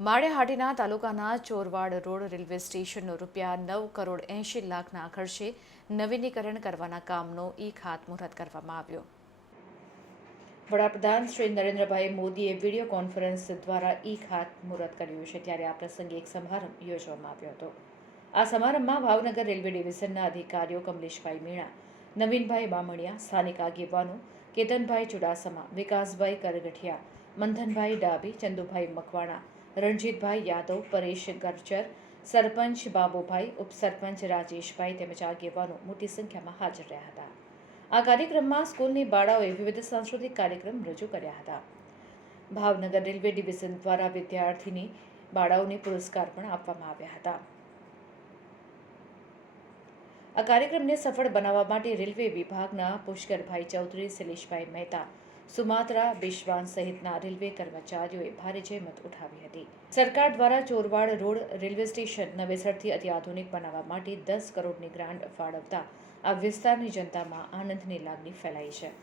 માળિયાહાટીના તાલુકાના Chorwad road railway સ્ટેશનનો રૂપિયા નવ કરોડ એંશી લાખના ખર્ચે નવીનીકરણ કરવાના કામનો ઈ ખાતમુહૂર્ત કરવામાં આવ્યો. વડાપ્રધાન શ્રી નરેન્દ્રભાઈ મોદીએ વીડિયો કોન્ફરન્સ દ્વારા ઈ ખાતમુહૂર્ત કર્યું છે ત્યારે આ પ્રસંગે એક સમારંભ યોજવામાં આવ્યો હતો. આ સમારંભમાં ભાવનગર રેલવે ડિવિઝનના અધિકારીઓ કમલેશભાઈ મીણા, નવીનભાઈ બામણિયા, સ્થાનિક આગેવાનો કેતનભાઈ ચુડાસમા, વિકાસભાઈ કરગઠિયા, મંથનભાઈ ડાબી ચંદુભાઈ મકવાણા, રણજીતભાઈ યાદવ, પરેશ ગરચર, સરપંચ બાબુભાઈ, ઉપસરપંચ રાજેશભાઈ તેમજ આગેવાનો મોટી સંખ્યામાં હાજર રહ્યા હતા. આ કાર્યક્રમમાં સ્કૂલની બાળાઓએ વિવિધ સાંસ્કૃતિક કાર્યક્રમ રજૂ કર્યા હતા. ભાવનગર રેલવે ડિવિઝન દ્વારા વિદ્યાર્થીની બાળાઓને પુરસ્કાર પણ આપવામાં આવ્યા હતા. આ કાર્યક્રમને સફળ બનાવવા માટે રેલવે વિભાગના પુષ્કરભાઈ ચૌધરી શૈલેષભાઈ મહેતા, સુમાત્રા બિશ્વાન સહિતના રેલવે કર્મચારીઓએ ભારે જહેમત ઉઠાવી હતી. સરકાર દ્વારા ચોરવાડ રોડ રેલવે સ્ટેશન નવેસરથી અત્યાધુનિક બનાવવા માટે દસ કરોડની ગ્રાન્ટ ફાળવતા આ વિસ્તારની જનતામાં આનંદની લાગણી ફેલાઈ છે.